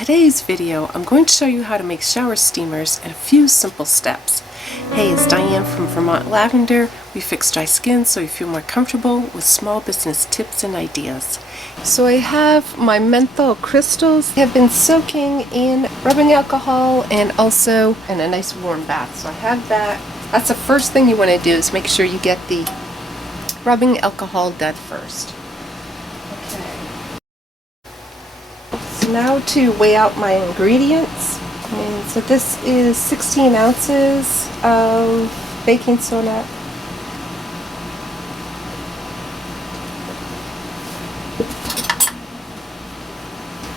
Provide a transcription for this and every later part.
today's video, I'm going to show you how to make shower steamers in a few simple steps. Hey, it's Diane from Vermont Lavender. We fix dry skin so you feel more comfortable with small business tips and ideas. So I have my menthol crystals. I have been soaking in rubbing alcohol and also in a nice warm bath. So I have that. That's the first thing you want to do, is make sure you get the rubbing alcohol done first. Now to weigh out my ingredients. And so this is 16 ounces of baking soda,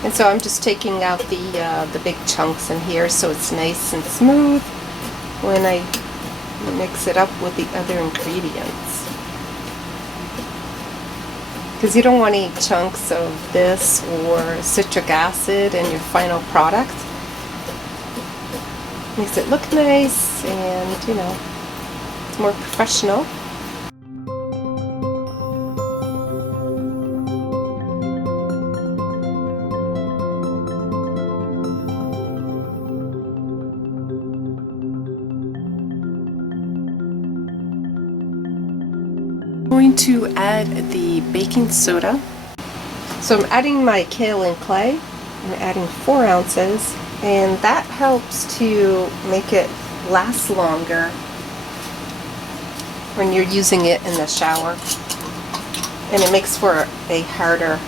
and so I'm just taking out the big chunks in here so it's nice and smooth when I mix it up with the other ingredients. Because you don't want any chunks of this or citric acid in your final product. Makes it look nice and, you know, it's more professional. Going to add the baking soda. So I'm adding my kaolin clay. I'm adding 4 ounces, and that helps to make it last longer when you're using it in the shower, and it makes for a harder.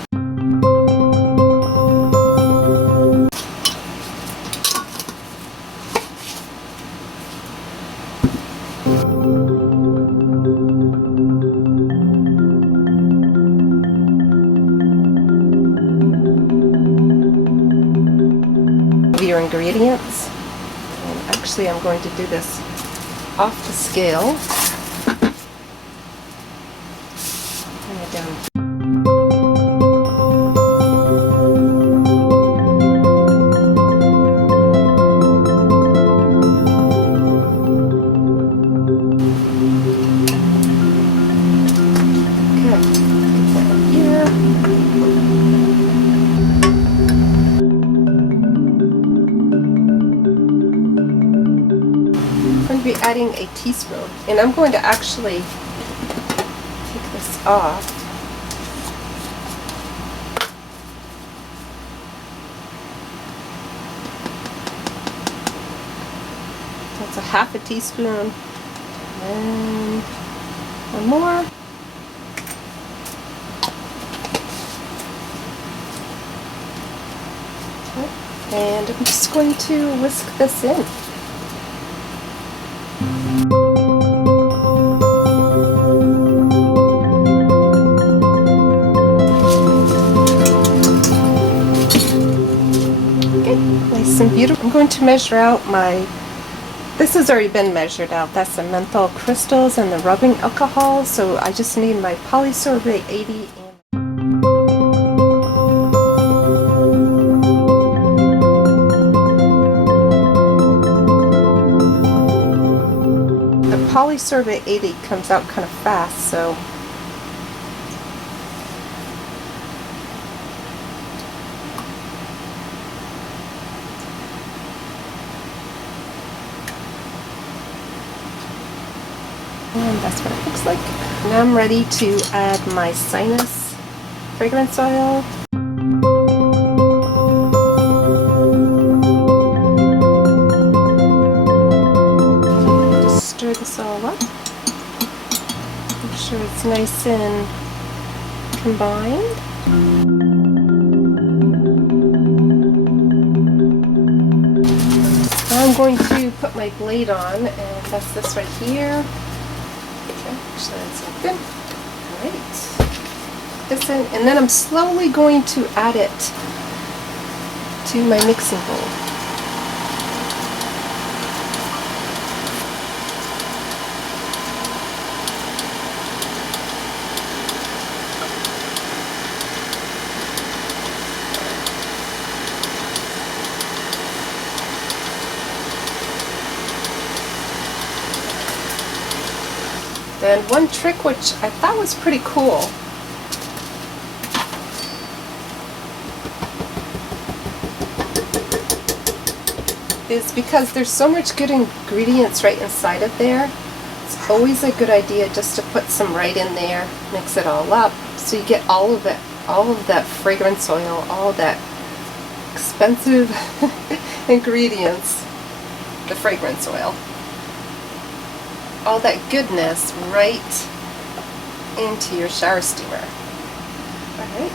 Your ingredients, and actually I'm going to do this off the scale. Bring it down. Okay, put that here. Be adding a teaspoon, and I'm going to actually take this off. That's a half a teaspoon, and one more. Okay. And I'm just going to whisk this in. Nice and beautiful. I'm going to measure out this has already been measured out. That's the menthol crystals and the rubbing alcohol. So I just need my Polysorbate 80 The Polysorbate 80 comes out kind of fast, so and that's what it looks like. Now I'm ready to add my Sinus fragrance oil. Just stir this all up. Make sure it's nice and combined. Now I'm going to put my blade on, and that's this right here. Actually, that's open. Great. This in, and then I'm slowly going to add it to my mixing bowl. And one trick which I thought was pretty cool is because there's so much good ingredients right inside of there. It's always a good idea just to put some right in there, mix it all up, so you get all of it, all of that fragrance oil, all that expensive ingredients, the fragrance oil, all that goodness right into your shower steamer. Alright,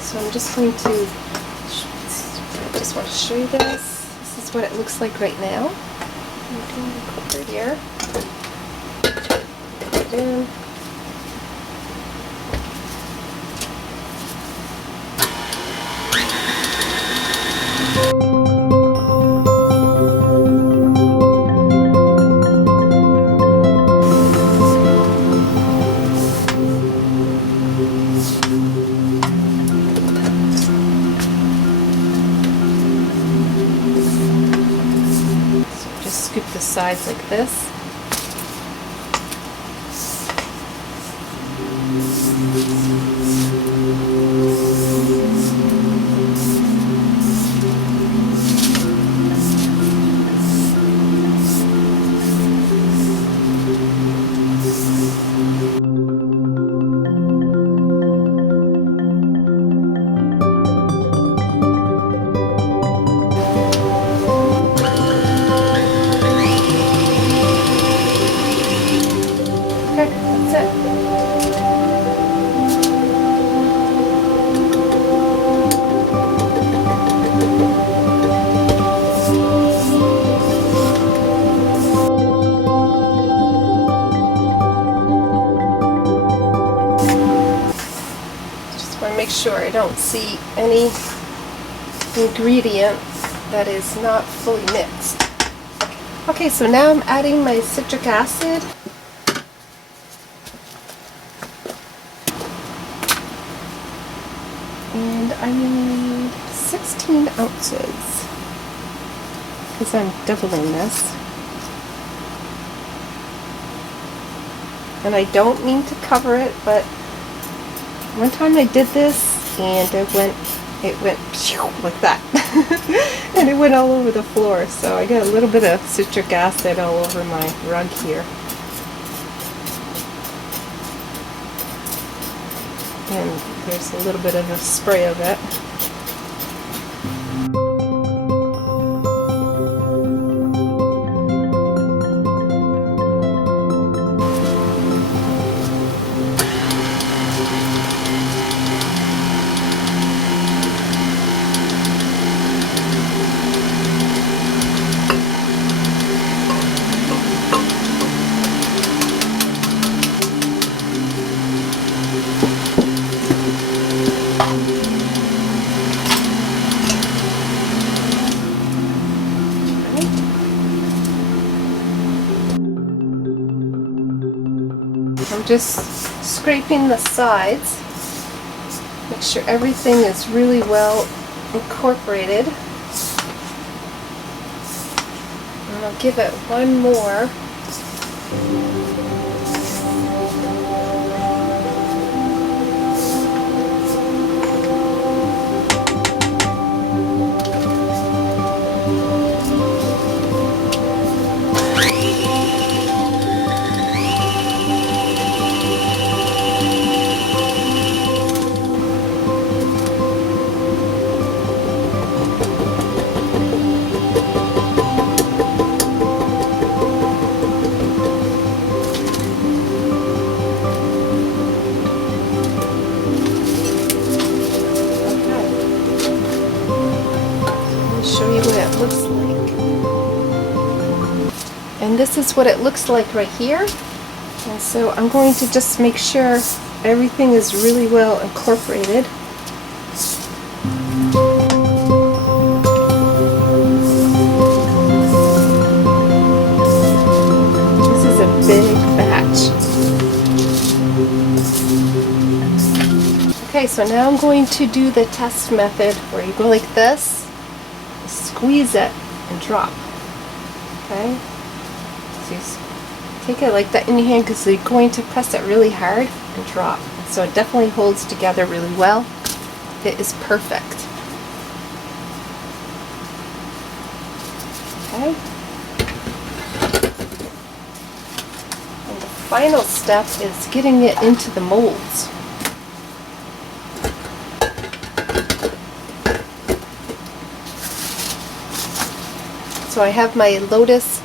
so I'm just going to, I just want to show you this. This is what it looks like right now. I'm doing the cooker here. Put it in. Scoop the sides like this. Make sure I don't see any ingredient that is not fully mixed. Okay, so now I'm adding my citric acid. And I need 16 ounces because I'm doubling this. And I don't mean to cover it, but one time I did this and it went like that. And it went all over the floor, so I got a little bit of citric acid all over my rug here. And there's a little bit of a spray of it. I'm just scraping the sides, make sure everything is really well incorporated. And I'll give it one more. Looks like. And this is what it looks like right here. And so I'm going to just make sure everything is really well incorporated. This is a big batch. Okay, so now I'm going to do the test method where you go like this, squeeze it, and drop. Okay? So you take it like that in your hand because you're going to press it really hard and drop. And so it definitely holds together really well. It is perfect. Okay. And the final step is getting it into the molds. So I have my Lotus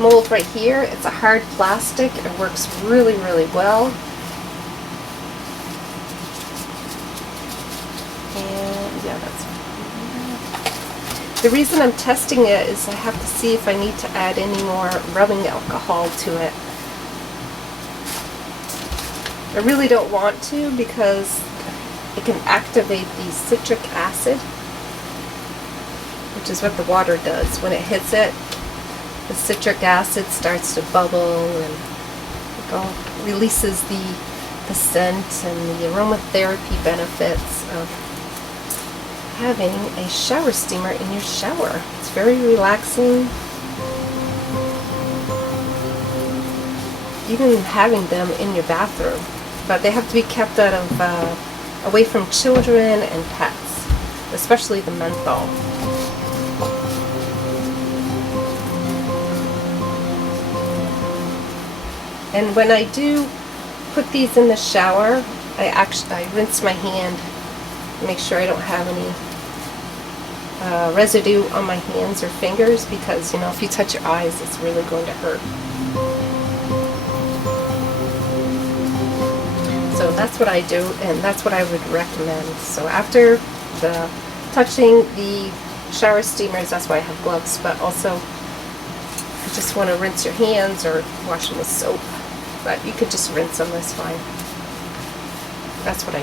mold right here. It's a hard plastic. It works really, really well. And yeah, that's the reason I'm testing it is I have to see if I need to add any more rubbing alcohol to it. I really don't want to because it can activate the citric acid, which is what the water does. When it hits it, the citric acid starts to bubble and it all releases the scent and the aromatherapy benefits of having a shower steamer in your shower. It's very relaxing. Even having them in your bathroom, but they have to be kept out of away from children and pets, especially the menthol. And when I do put these in the shower, I rinse my hand, make sure I don't have any residue on my hands or fingers, because you know, if you touch your eyes, it's really going to hurt. So that's what I do, and that's what I would recommend. So after the touching the shower steamers, that's why I have gloves, but also you just want to rinse your hands or wash them with soap. But you could just rinse them, that's fine. That's what I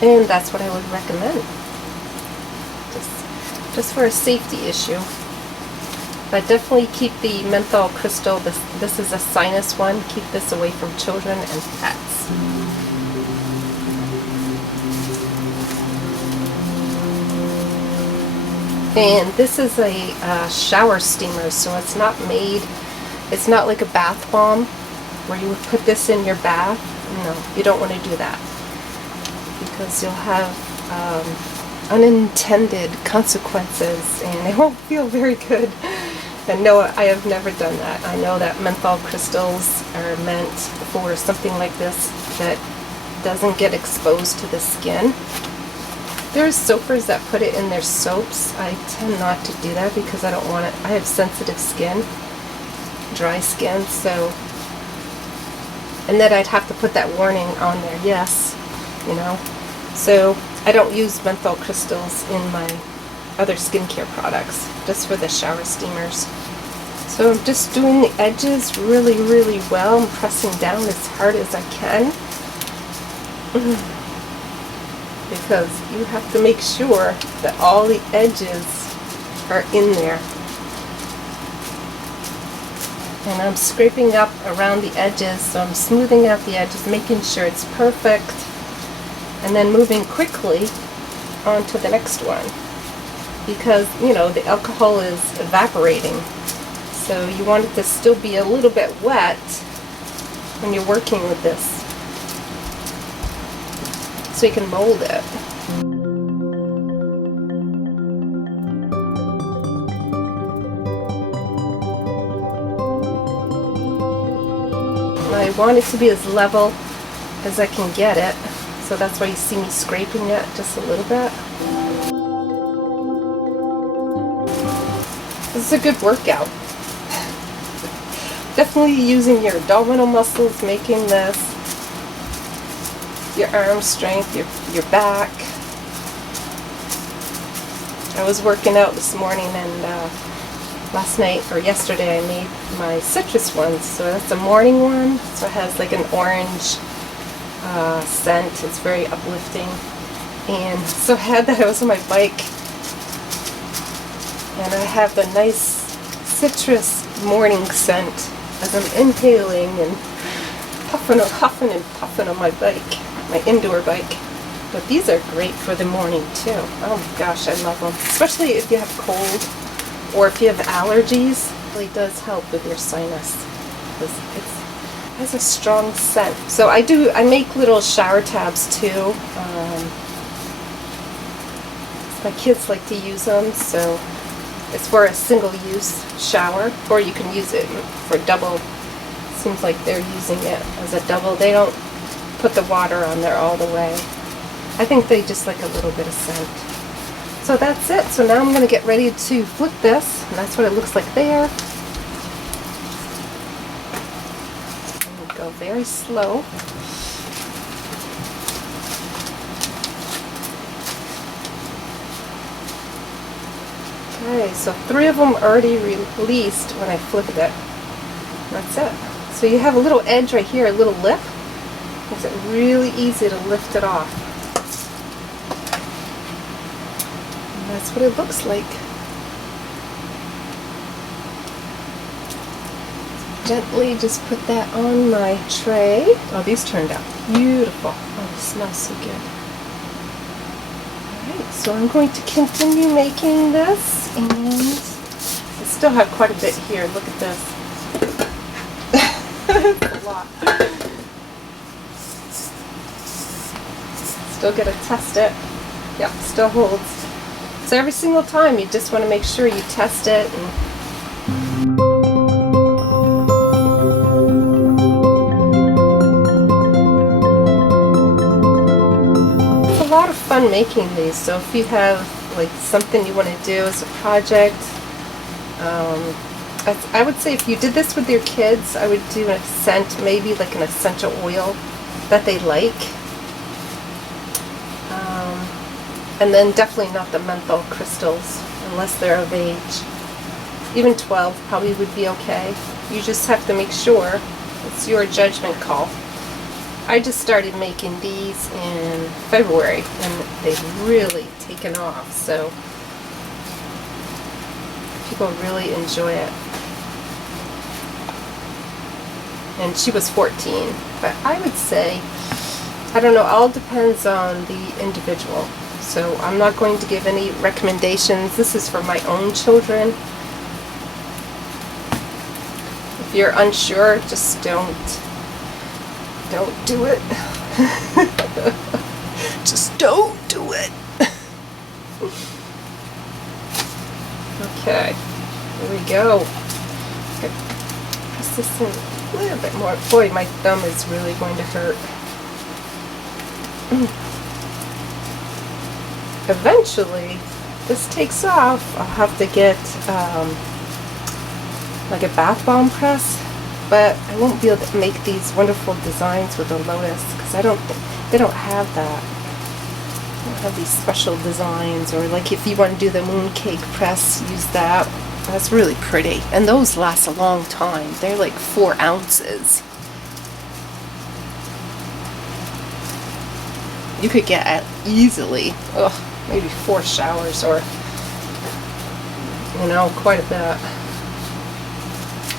do. And that's what I would recommend. Just for a safety issue. But definitely keep the menthol crystal. This is a sinus one. Keep this away from children and pets. And this is a shower steamer, so it's not made. It's not like a bath bomb where you would put this in your bath. No, you don't want to do that, because you'll have unintended consequences and it won't feel very good. And no, I have never done that. I know that menthol crystals are meant for something like this that doesn't get exposed to the skin. There's soapers that put it in their soaps. I tend not to do that because I don't want it. I have sensitive skin, dry skin, so, and then I'd have to put that warning on there, yes, you know. So I don't use menthol crystals in my other skincare products, just for the shower steamers. So I'm just doing the edges really, really well. I'm pressing down as hard as I can. Because you have to make sure that all the edges are in there. And I'm scraping up around the edges, so I'm smoothing out the edges, making sure it's perfect, and then moving quickly on to the next one. Because, you know, the alcohol is evaporating, so you want it to still be a little bit wet when you're working with this, so you can mold it. And I want it to be as level as I can get it, so that's why you see me scraping it just a little bit. This is a good workout. Definitely using your abdominal muscles, making this, your arm strength, your back. I was working out this morning, and last night or yesterday I made my citrus ones. So that's a morning one, so it has like an orange scent. It's very uplifting. And so I had that. I was on my bike, and I have the nice citrus morning scent as I'm inhaling and huffing and puffing on my bike, my indoor bike. But these are great for the morning too. Oh my gosh, I love them. Especially if you have cold or if you have allergies. It really does help with your sinus, because it has a strong scent. So I make little shower tabs too. My kids like to use them, so It's for a single-use shower, or you can use it for double. Seems like they're using it as a double. They don't put the water on there all the way. I think they just like a little bit of scent. So that's it. So now I'm going to get ready to flip this, and that's what it looks like there. And go very slow. Okay, so 3 of them already released when I flipped it. That's it. So you have a little edge right here, a little lip. Makes it really easy to lift it off. And that's what it looks like. Gently just put that on my tray. Oh, these turned out beautiful. Oh, they smell so good. So I'm going to continue making this, and I still have quite a bit here. Look at this. It's a lot. Still got to test it. Yep, still holds. So every single time you just want to make sure you test it. Fun making these, so if you have like something you want to do as a project, I would say if you did this with your kids, I would do a scent, maybe like an essential oil that they like, and then definitely not the menthol crystals unless they're of age. Even 12 probably would be okay. You just have to make sure. It's your judgment call. I just started making these in February, and they've really taken off, so people really enjoy it. And she was 14, but I would say, I don't know, all depends on the individual. So I'm not going to give any recommendations. This is for my own children. If you're unsure, just don't do it. Just don't do it. Okay, here we go. Press this in a little bit more. Boy, my thumb is really going to hurt. Eventually, this takes off. I'll have to get like a bath bomb press. But I won't be able to make these wonderful designs with the lotus because they don't have that. They don't have these special designs, or like if you want to do the mooncake press, use that. That's really pretty, and those last a long time. They're like 4 ounces. You could get easily, maybe 4 showers, or quite a bit.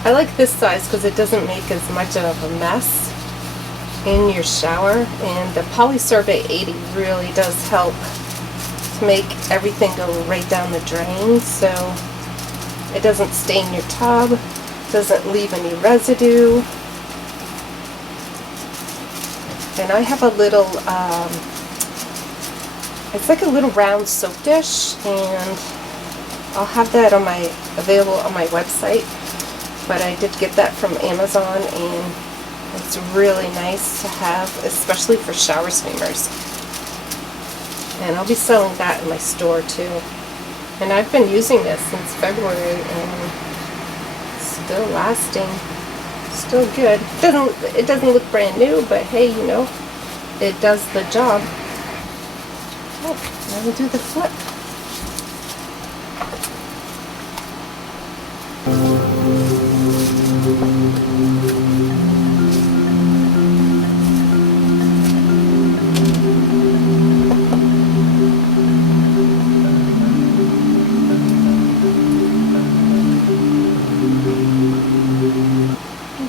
I like this size because it doesn't make as much of a mess in your shower, and the Polysorbate 80 really does help to make everything go right down the drain, so it doesn't stain your tub, doesn't leave any residue. And I have a little, it's like a little round soap dish, and I'll have that available on my website. But I did get that from Amazon, and it's really nice to have, especially for shower steamers. And I'll be selling that in my store too. And I've been using this since February, and it's still lasting, still good. It doesn't look brand new, but hey, it does the job. Oh, now we'll do the flip.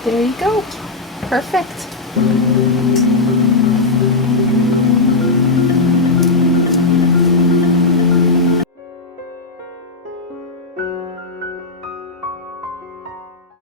There you go. Perfect.